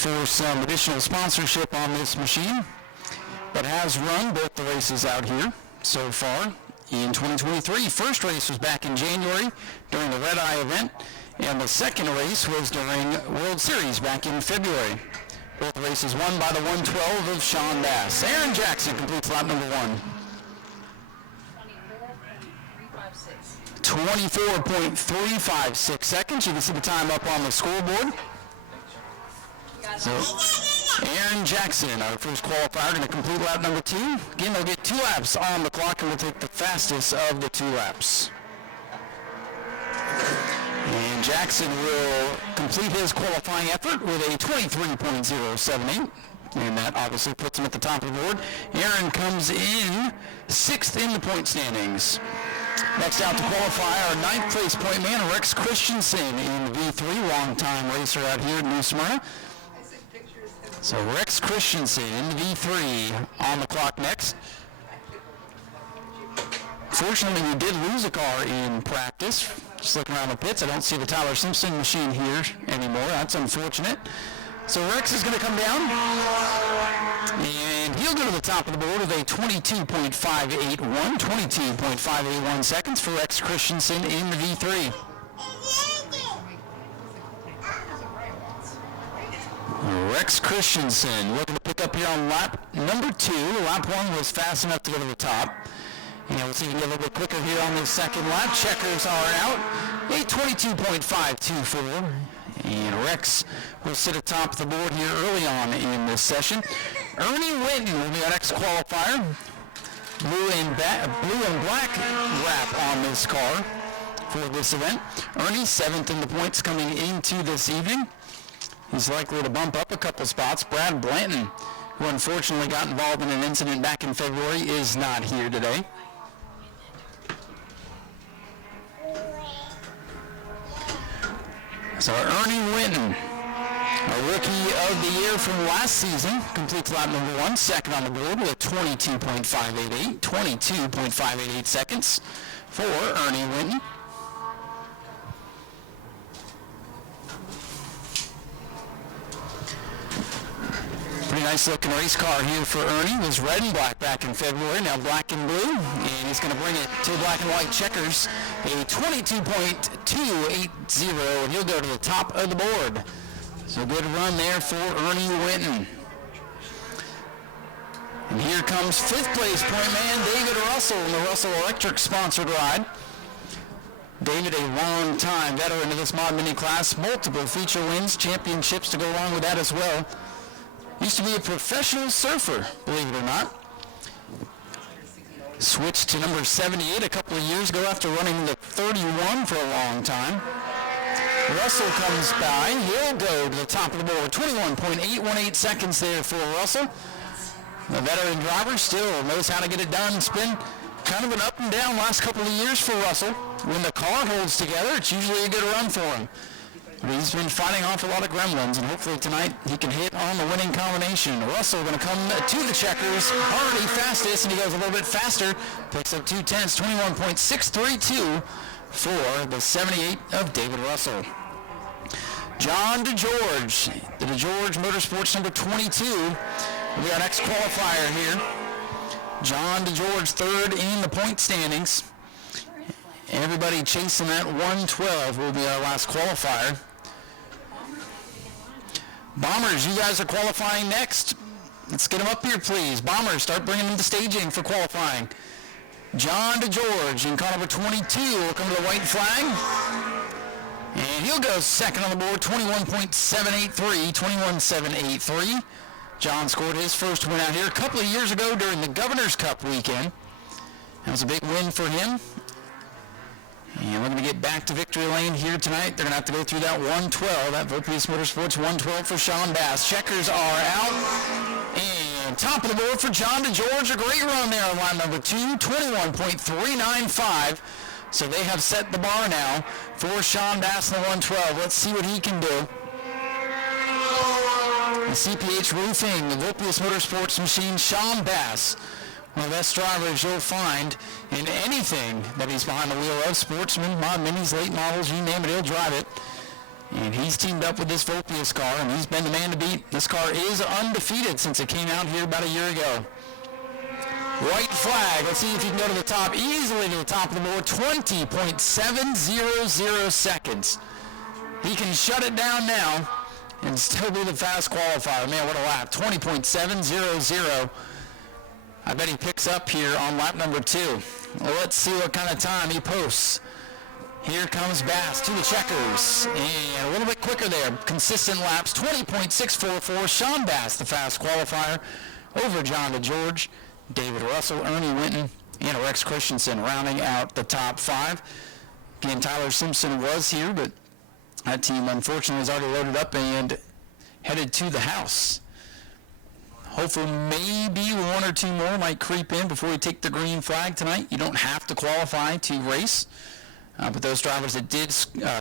for some additional sponsorship on this machine, but has run both the races out here so far in 2023. First race was back in January during the Red Eye event, and the second race was during World Series back in February. Both races won by the 112 of Sean Bass. Aaron Jackson completes lap number 1. 24.356 seconds. You can see the time up on the scoreboard. So, Aaron Jackson, our first qualifier, going to complete lap number 2. Again, they'll get 2 laps on the clock, and we'll take the fastest of the 2 laps. And Jackson will complete his qualifying effort with a 23.078, and that obviously puts him at the top of the board. Aaron comes in 6th in the point standings. Next out to qualify, our 9th place point man, Lex Christensen in V3, long-time racer out here in Nau Smyrna. So Lex Christensen in V3 on the clock next. Fortunately, we did lose a car in practice. Just looking around the pits, I don't see the Tyler Simpson machine here anymore. That's unfortunate. So Rex is going to come down, and he'll go to the top of the board with a 22.581 seconds for Lex Christensen in the V3. Lex Christensen looking to pick up here on lap number 2. Lap 1 was fast enough to go to the top. And we'll see if we can get a little bit quicker here on this second lap. Checkers are out. A 22.524. And Rex will sit atop the board here early on in this session. Ernie Winton will be our next qualifier. Blue and black wrap on this car for this event. Ernie, 7th in the points coming into this evening. He's likely to bump up a couple spots. Brad Blanton, who unfortunately got involved in an incident back in February, is not here today. So Ernie Winton, a rookie of the year from last season, completes lap number 1, second on the board with a 22.588 seconds for Ernie Winton. Pretty nice looking race car here for Ernie. It was red and black back in February, now black and blue, and he's going to bring it to black and white checkers, a 22.280, and he'll go to the top of the board. So good run there for Ernie Winton. And here comes 5th place point man David Russell in the Russell Electric sponsored ride. David, a long-time veteran of this mod mini class, multiple feature wins, championships to go along with that as well. Used to be a professional surfer, believe it or not. Switched to number 78 a couple of years ago after running the 31 for a long time. Russell comes by. He'll go to the top of the board. 21.818 seconds there for Russell. The veteran driver still knows how to get it done. It's been kind of an up and down last couple of years for Russell. When the car holds together, it's usually a good run for him. But he's been fighting off a lot of gremlins, and hopefully tonight he can hit on the winning combination. Russell going to come to the checkers, already fastest, and he goes a little bit faster. Picks up 2 tenths, 21.632 for the 78 of David Russell. John DeGeorge, the DeGeorge Motorsports number 22, will be our next qualifier here. John DeGeorge, 3rd in the point standings. Everybody chasing that 112 will be our last qualifier. Bombers, you guys are qualifying next. Let's get them up here, please. Bombers, start bringing them to staging for qualifying. John DeGeorge in car number 22 will come to the white flag. And he'll go second on the board, 21.783. John scored his first win out here a couple of years ago during the Governor's Cup weekend. That was a big win for him. And we're going to get back to victory lane here tonight. They're going to have to go through that 112, that Vopius Motorsports 112 for Sean Bass. Checkers are out. And top of the board for John DeGeorge. A great run there on line number 2, 21.395. So they have set the bar now for Sean Bass in the 112. Let's see what he can do. The CPH Roofing, the Vopius Motorsports machine, Sean Bass. One of the best drivers you'll find in anything that he's behind the wheel of. Sportsman, mod minis, late models, you name it, he'll drive it. And he's teamed up with this Volpius car, and he's been the man to beat. This car is undefeated since it came out here about a year ago. White flag. Let's see if you can go to the top, easily to the top of the board. 20.700 seconds. He can shut it down now and still be the fast qualifier. Man, what a lap. 20.700. I bet he picks up here on lap number 2. Well, let's see what kind of time he posts. Here comes Bass to the checkers, and a little bit quicker there. Consistent laps, 20.644. Sean Bass, the fast qualifier, over John DeGeorge, David Russell, Ernie Winton, and Lex Christensen rounding out the top 5. Again, Tyler Simpson was here, but that team unfortunately is already loaded up and headed to the house. Hopefully maybe 1 or 2 more might creep in before we take the green flag tonight. You don't have to qualify to race. But those drivers that did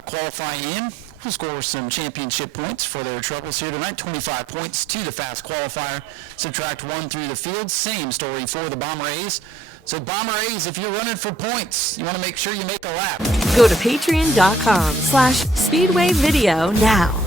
qualify in will score some championship points for their troubles here tonight. 25 points to the fast qualifier. Subtract 1 through the field. Same story for the Bomber A's. So Bomber A's, if you're running for points, you want to make sure you make a lap. Go to patreon.com/Speedway Video now.